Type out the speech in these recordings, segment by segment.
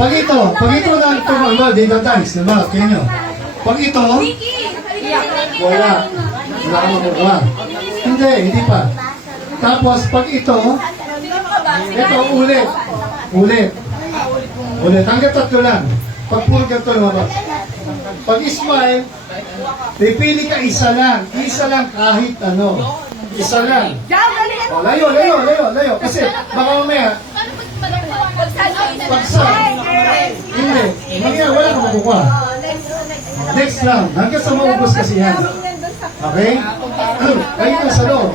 Pag ito lang tumama, dito times, diba? Kaya nyo. Pag ito, wala. Wala ka makukuha. Hindi pa. Tapos, pag ito, ulit. Hanggang tatlo lang. Pag puro ganito lumabas. Pag smile, pipili ka isa lang. Isa lang kahit ano. Isa lang. O, layo. Kasi, baka mamaya, pagsak. Hindi. Mamaya, wala ka makukuha. Next round. Hanggang sa maubos kasi yan. Okay? Kayo na sa loob.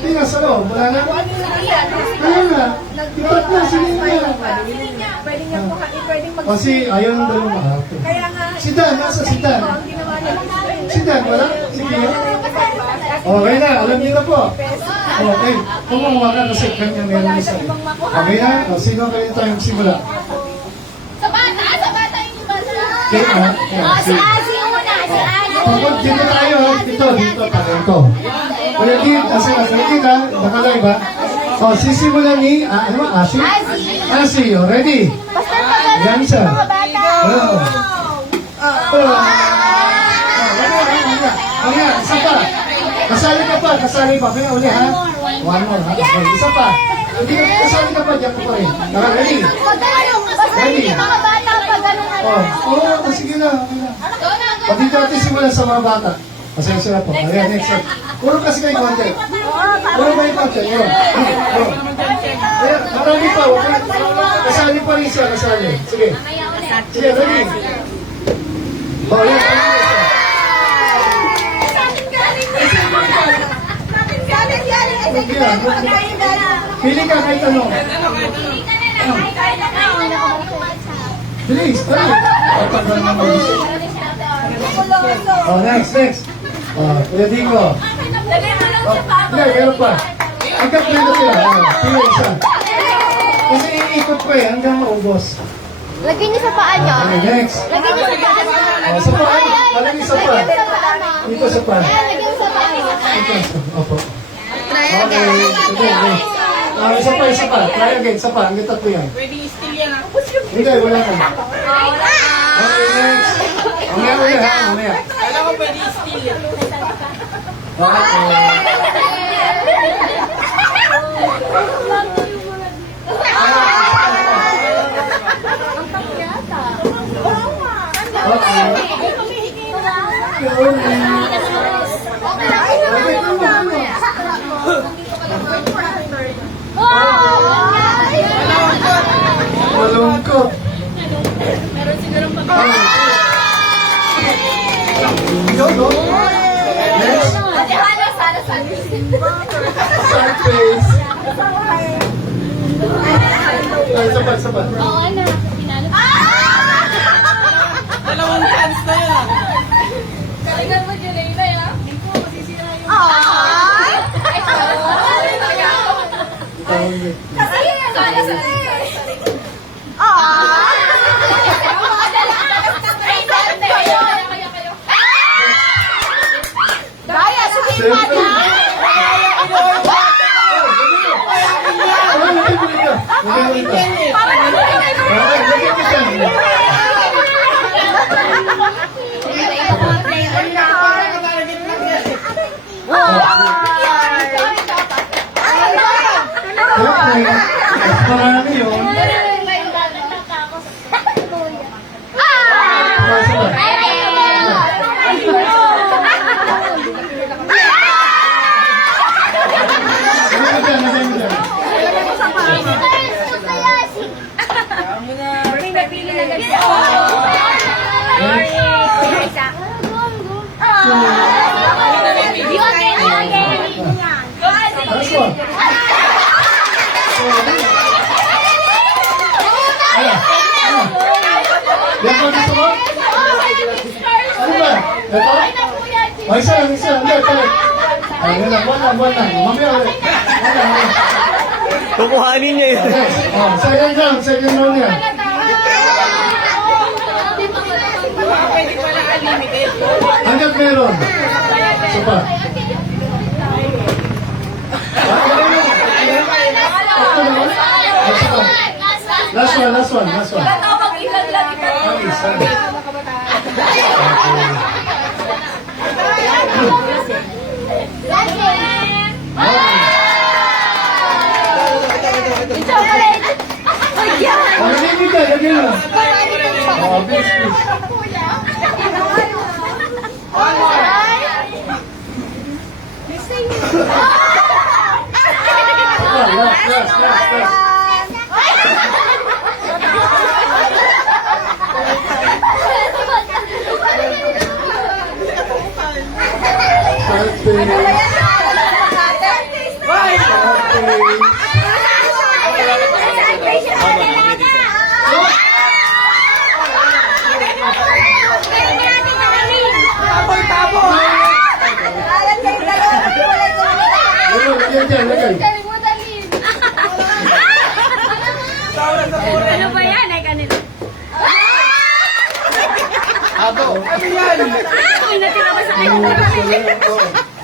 Hindi na sa loob. Wala na. Ayaw na. Ipat na. Sige na. Kasi ayaw nang dalawang mahapon. Si Dan. Nasa si Dan? Si Dan. Wala? Sige. Okay na. Alam niyo na po. Okay. Kumuha ka kasi kanya meron isa. Okay na? Sino kayo tayo simula? Sa bata yung bata. Okay na? Si Asi muna, si Asi. Dito tayo. Dito. Ito. Ulitin. Kasi ulitin ha. Nakalive ha. Sisimulan ni, Asi? Asi. Ready? Yan siya. Isa pa. Kasali pa. Kaya uli ha. One more ha. Isa pa. Hindi ka kasali ka pa. Diyan ko pa rin. Ready? Ready? Sige na. Dito natin simulan sa mga bata. Pasensya na po. Ayan, next up. Puro kasi kayo konti. Puro kayo konti. Ayan, marami pa. Kasali pa rin siya. Sige. Sige, ready? Ayan. Pili ka kahit ano. Bilis, dali. Next. Kuya Dico. Hindi, meron pa. Hanggang prito sila. Pili isa. Kasi iikot ko hanggang maubos. Lagyan niyo sa paa niyo. Okay, next. Lagyan niyo sa paa niyo. Sa paa. Malagay sa paa. Dito sa paa. Lagyan sa paa niyo. Opo. Okay. Isa pa. Try again. Isa pa. Hanggang tatlo yan. Pwede i-steal yan ah. Hindi, wala ka. Okay, next. Mamaya. Alam ko pwede i-steal yan. Malungkot. Meron sigurong pag- Go. Next. Side face. Isa pa. Oo, ano? Pinalo. Dalawang chance na yan ah. Kailan mo dyan na yun, ah? Kasi yun, sana sa Daya, sige pa na! Marami yun. Last one. Yan po gusto mo? Ano ba? Ito? O, isa lang. Hindi, palit. Ayun lang, one lang. Mamaya ulit. Kukuhanin niya yun. Second round yan. Pwede pala unlimited. Hanggat meron. Isa pa. Last one. ilan lang ito. Ang isa. Lagyan mo ka, lagyan mo. Bilis, bilis. Last, last, last, last. Ano ba yan? Ay, kanila. Ano yan? Ay, natira ba sa akin?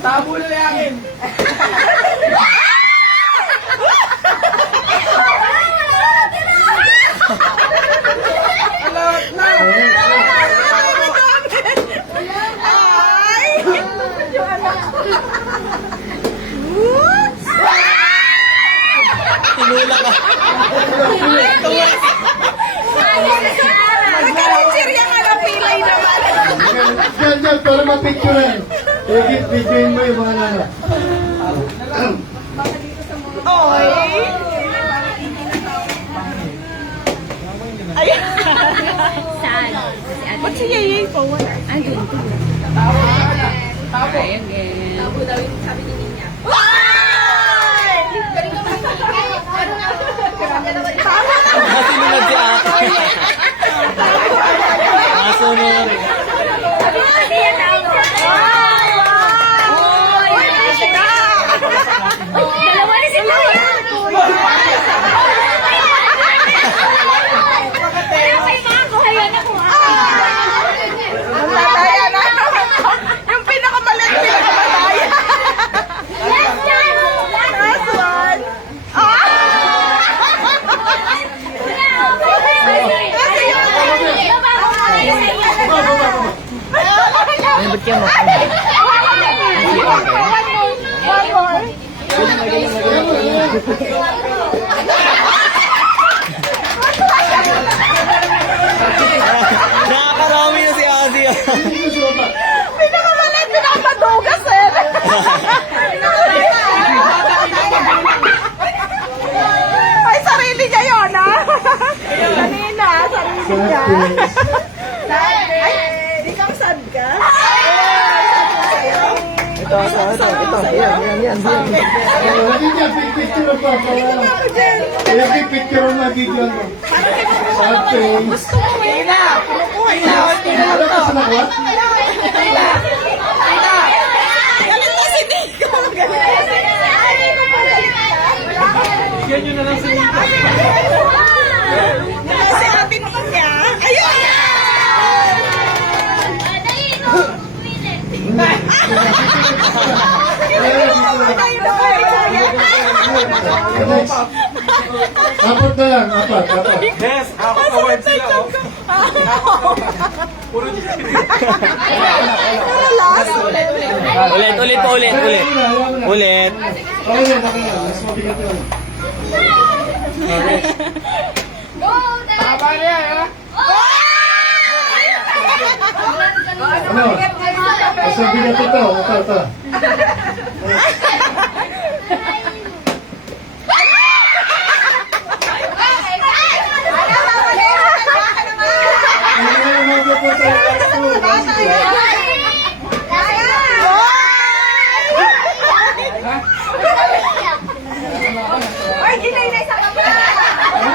Tabo na yakin. Tinula ka. Diyan, para mapicturean. Bigyan mo yung mga nana. Saan? Ba't si Yeye po? Andun. Tabo. Tabo daw yung sabi ni Ninya. Masunod si ate. Masunod. Dalawa na sila. Yung pinakamaliit, pinakamataya. Last one. Ay, ba't ka mo? Nakakarami na si Ozzy. Pinakamaliit, pinakamadugas eh. Ay, sarili niya yun, ha? Kanina, sarili niya. Ay, di kang sad ka? Ito. Yan. Picture pa. Picture mo, video mo. Sad face. Tina, kumukuha na. Ano ka sa nakuha? Galit na si Nico. Bigyan nyo na lang si Nico. Si Abby mo niya. Ayun! Next. Apat na lang, apat. Yes, ako kawin sila. Puro last. Ulit. Ulit. Okay na. Mas mabigat yun. Tama niya, ha? Ano? Mas mabigat ito. Ito.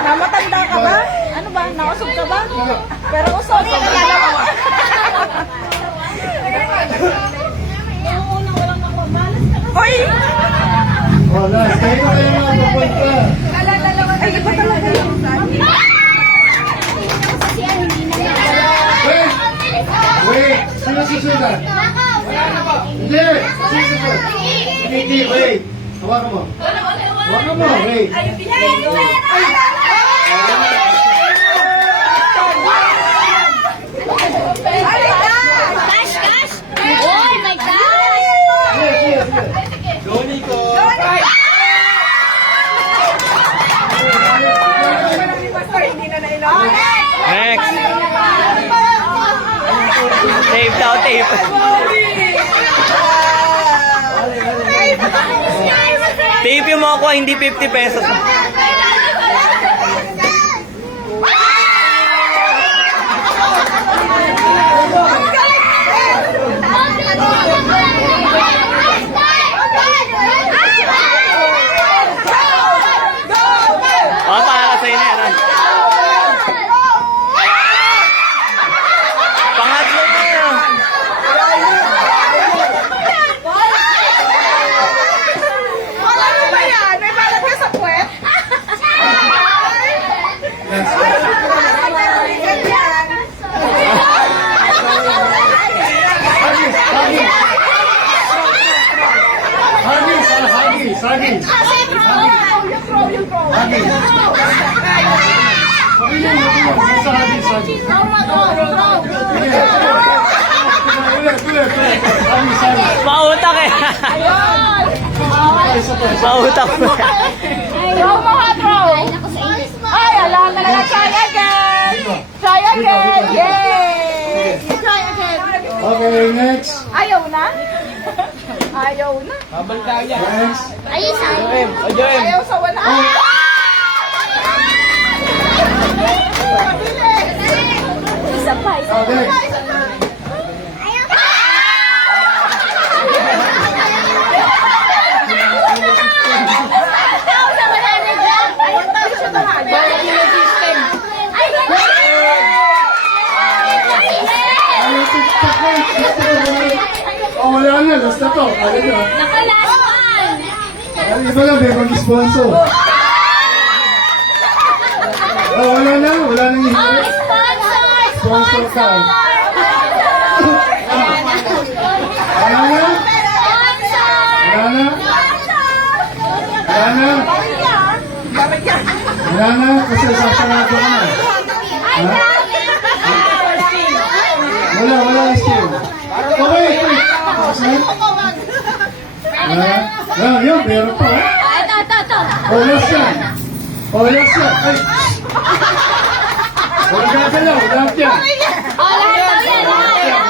Namatanda ka ba? Ano ba? Nausog ka ba? Pero usog ka ba? Hoy! Wala. Kayo mga papunta. Ay, iba talaga yun. Wait. Sino susunod? Hindi. Sino susunod? Hindi. Wait. Hawakan mo. Wait. daw, tape. Tape yung makukuha, hindi 50 pesos. Oh, para sa'yo na yan. Pangatlo na yun. Wala mo ba yan? May balat ka sa puwet? Hagis. Hagis. Sa hagis. Ulit. Hagis. Mautak eh. Mautak. Go mga throw! Ay, alam na lang. Try again! Try again! Yay! Try again! Okay, next. Ayaw na? Ayaw na? Next. Ayaw sa wala? Isa pa, isa pa. Okay. Oh, wala na. Last na to. Ano nyo? Naka, last one. Ano iba lang, may mag-sponsor. Oh, wala na. Wala nang Oh, hihirap. sponsor! Sponsor ka. Wala na? Wala na? Wala na? Wala na? Kasi sasarado ka na. Ha? Wala na still. Okay, quick. Kasi? Yun, meron pa. Ito. Oras yan. Ay! Huwag gagalaw, lahat yan. Oh, lahat daw yan, lahat.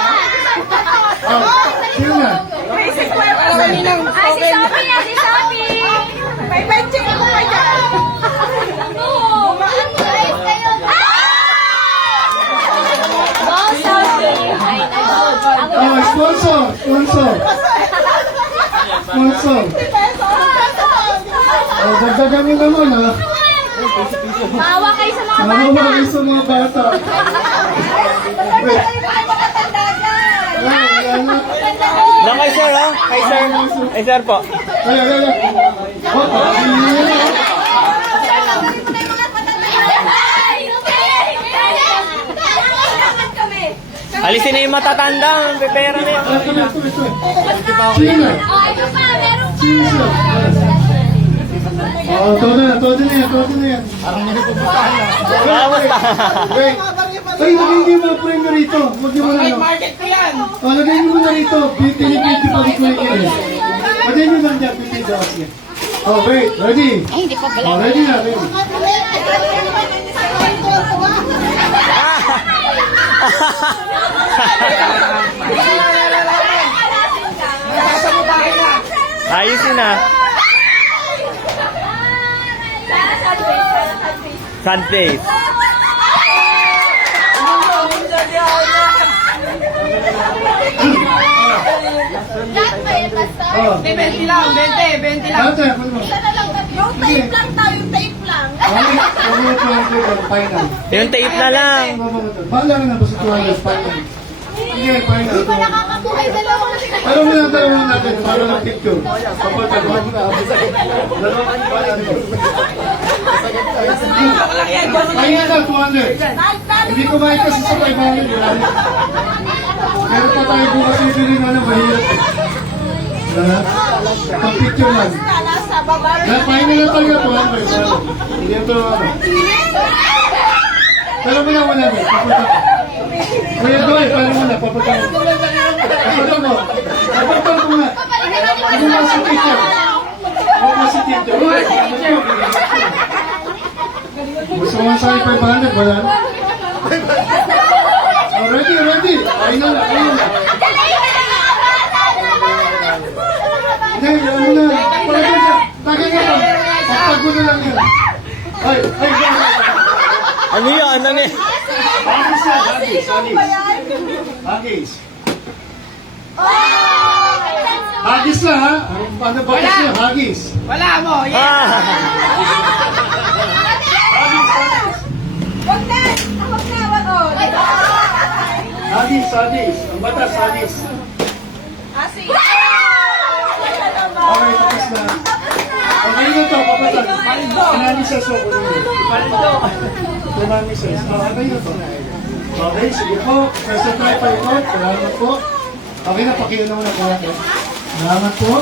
Sino na? Basic ko yung kaninang. Ay, si Sophie. May benching ako pa dyan. Go, Sophie. Ay, Oh, sponsor. Oh, dagdagan mo naman, ha? Maawa kayo sa mga Ano bata. ba kayo sa mga bata? Wait. Wala na. Lang kay sir, ha? Kay sir. Kay sir po. Ay. Alisin na yung matatanda. Pepera na yun. Sino na? Oh, ito pa, meron pa. Sino? Oh, todo na yan. Kamusta? Wait. Ay, lagay niyo mga premyo rito. Huwag niyo muna, no? Oh, lagay niyo muna rito. Pinipiti pa rin ko yan. Lagay niyo lang dyan, pinipiti daw siya. Oh, wait. Ready? Oh, ready na, ready. Ayusin na. Sad face. Oh. 20 lang. Ate, ano mo? Yung tape lang tayo, yung tape lang. Ay, ano mo ito ang final? Yung tape na lang. Bahala ka na ba sa 200 final? Sige, final. Nakakabuhay dalawa na sila. Alam mo na tayo natin, para ng picture. Papunta ko na. Ayun na, 200. Hindi ko mahin kasi sa 500. Wala na. Meron pa tayo bukas yung bilhin na mahirap. Ang picture lang. Nasa baba. Final na talaga 200. Hindi ito ano. Pero mo na 100. Papunta ko. Kuya Doy, paano mo na? Papunta mo. Papunta mo. Papunta mo nga. Ano na si teacher? Ano na si teacher? Gusto mo sa'yo 500? Wala na. ready, ready. Ayun na, ayun na. Hindi, ano na. Palagay na. Tagay na lang. Pagpagod na lang yan. Ay, ay, ay. Ano yan? Ano yan? Hagis yan, hagis, hagis. Hagis. Hagis na ha. Ano ba kasi hagis? Wala mo, yan. Ah! Hagis, hagis. Wag na. Wag na, wag o. Hagis, hagis. Ang batas, hagis. Asi. Okay, tapos na. Okay na to, papatan. Sinani sa soko ninyo. Sinani sa soko. Okay na to. Okay, sige po. First try pa ito. Salamat po. Okay na, pakiunaw na po. Salamat po.